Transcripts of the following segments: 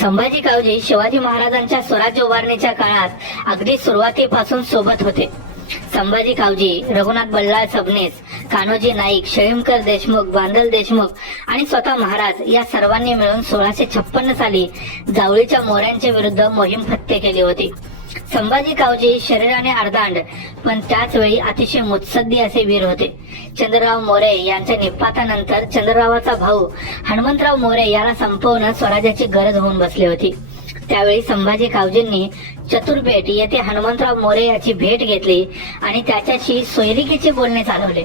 संभाजी कावजी शिवाजी महाराजांच्या स्वराज्य उभारणीच्या काळात अगदी सुरुवातीपासून सोबत होते. संभाजी कावजी, रघुनाथ बल्लाळ सबनीस, कान्होजी नाईक, शळीमकर देशमुख, बांदल देशमुख आणि स्वतः महाराज या सर्वांनी मिळून 1656 साली जावळीच्या मोऱ्यांच्या विरुद्ध मोहीम फत्ते केली होती. संभाजी कावजी शरीराने अर्धांड पण त्याच वेळी अतिशय मुत्सद्दी असे वीर होते. चंद्रराव मोरे यांच्या निपातानंतर चंद्ररावाचा भाऊ हनुमंतराव मोरे याला संपवणं स्वराज्याची गरज होऊन बसली होती. त्यावेळी संभाजी कावजींनी चतुरपेठ येथे हनुमंतराव मोरे याची भेट घेतली आणि त्याच्याशी सोयरिकीचे बोलणे चालवले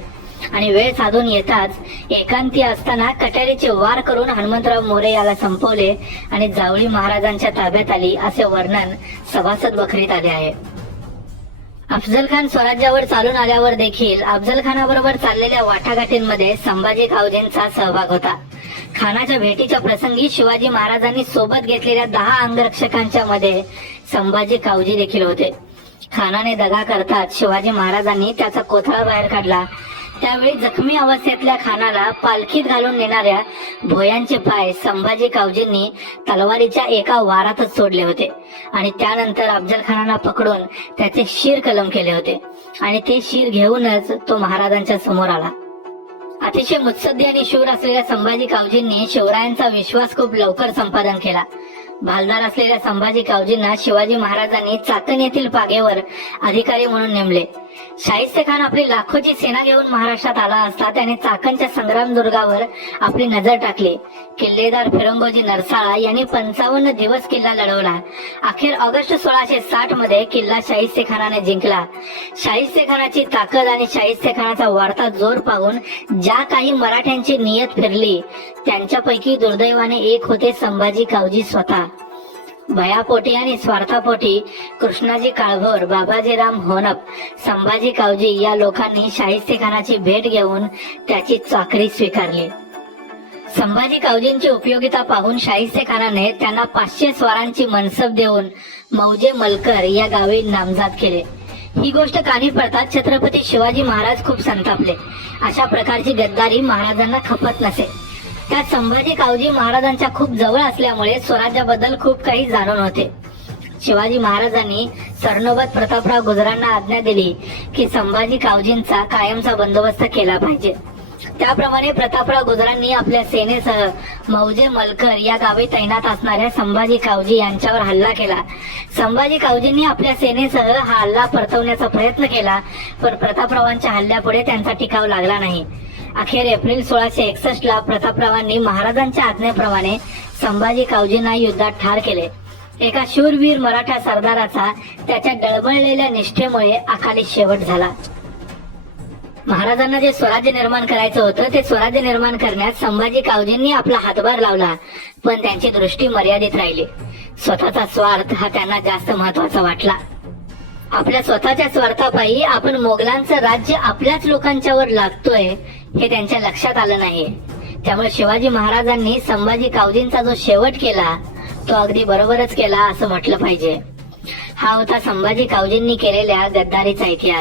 आणि वेळ साधून येताच एकांती असताना कट्यारीचे वार करून हनुमंतराव मोरे याला संपवले आणि जावळी महाराजांच्या ताब्यात आली असे वर्णन सभासद बखरीत आले आहे. अफजल खान स्वराज्यावर चालून आल्यावर देखील अफजल खानाबरोबर चाललेल्या वाटाघाटींमध्ये संभाजी कावजींचा सहभाग होता. खानाच्या भेटीच्या प्रसंगी शिवाजी महाराजांनी सोबत घेतलेल्या 10 अंगरक्षकांच्या मध्ये संभाजी कावजी देखील होते. खानाने दगा करताच शिवाजी महाराजांनी त्याचा कोथळा बाहेर काढला. त्यावेळी जखमी अवस्थेतल्या खानाला पालखीत घालून नेणाऱ्या भोयांचे पाय संभाजी कावजींनी तलवारीच्या एका वारातच सोडले होते आणि त्यानंतर अफजल खानाला पकडून त्याचे शीर कलम केले होते आणि ते शीर घेऊनच तो महाराजांच्या समोर आला. अतिशय मुत्सद्दी आणि शूर असलेल्या संभाजी कावजींनी शिवरायांचा विश्वास खूप लवकर संपादन केला. भालदार असलेल्या संभाजी कावजींना शिवाजी महाराजांनी चाकण येथील पागेवर अधिकारी म्हणून नेमले. शाहिस्ते खान आपली लाखोची सेना घेऊन महाराष्ट्रात आला असता त्याने चाकणच्या संग्राम दुर्गावर आपली नजर टाकली. किल्लेदार फिरंगोजी नरसाळा यांनी 55 दिवस किल्ला लढवला. अखेर ऑगस्ट 1660 मध्ये किल्ला शाहिस्ते खानाने जिंकला. शाहिस्ते खानाची ताकद आणि शाहिस्ते खानाचा वाढता जोर पाहून ज्या काही मराठ्यांची नियत फिरली त्यांच्यापैकी दुर्दैवाने एक होते संभाजी कावजी स्वतः. भयापोटी आणि स्वार्थापोटी कृष्णाजी काळभोर, बाबाजीराव होनप, संभाजी कावजी या लोकांनी शाहिस्ते खानाची भेट घेऊन त्याची चाकरी स्वीकारली. संभाजी कावजींची उपयोगिता पाहून शाहिस्ते खानाने त्यांना 500 स्वारांची मनसब देऊन मौजे मलकर या गावी नामजाद केले. ही गोष्ट कानी पडताच छत्रपती शिवाजी महाराज खूप संतापले. अशा प्रकारची गद्दारी महाराजांना खपत नसे. त्यात संभाजी कावजी महाराजांच्या खूप जवळ असल्यामुळे स्वराज्याबद्दल खूप काही जाणून होते. शिवाजी महाराजांनी सरनोबत प्रतापराव गुजरांना आज्ञा दिली की संभाजी कावजींचा कायमचा बंदोबस्त केला पाहिजे. त्याप्रमाणे प्रतापराव गुजरांनी आपल्या सेनेसह मौजे मलकर या गावी तैनात असणाऱ्या संभाजी कावजी यांच्यावर हल्ला केला. संभाजी कावजींनी आपल्या सेनेसह हा हल्ला परतवण्याचा प्रयत्न केला पण प्रतापरावांच्या हल्ल्यापुढे त्यांचा टिकाव लागला नाही. अखेर एप्रिल 1661 ला प्रतापरावांनी महाराजांच्या आज्ञेप्रमाणे संभाजी कावजींना युद्धात ठार केले. एका शूरवीर मराठा सरदाराचा त्याच्या डळमळलेल्या निष्ठेमुळे अकाली शेवट झाला. महाराजांना जे स्वराज्य निर्माण करायचं होतं ते स्वराज्य निर्माण करण्यात संभाजी कावजींनी आपला हातभार लावला पण त्यांची दृष्टी मर्यादित राहिली. स्वतःचा स्वार्थ हा त्यांना जास्त महत्वाचा वाटला. आपल्या स्वतःच्या स्वार्थापायी आपण मोगलांचं राज्य आपल्याच लोकांच्यावर लागतोय हे त्यांच्या लक्षात आलं नाही. त्यामुळे शिवाजी महाराजांनी संभाजी कावजींचा जो शेवट केला तो अगदी बरोबरच केला असं म्हटलं पाहिजे. हा होता संभाजी कावजींनी केलेल्या गद्दारीचा इतिहास.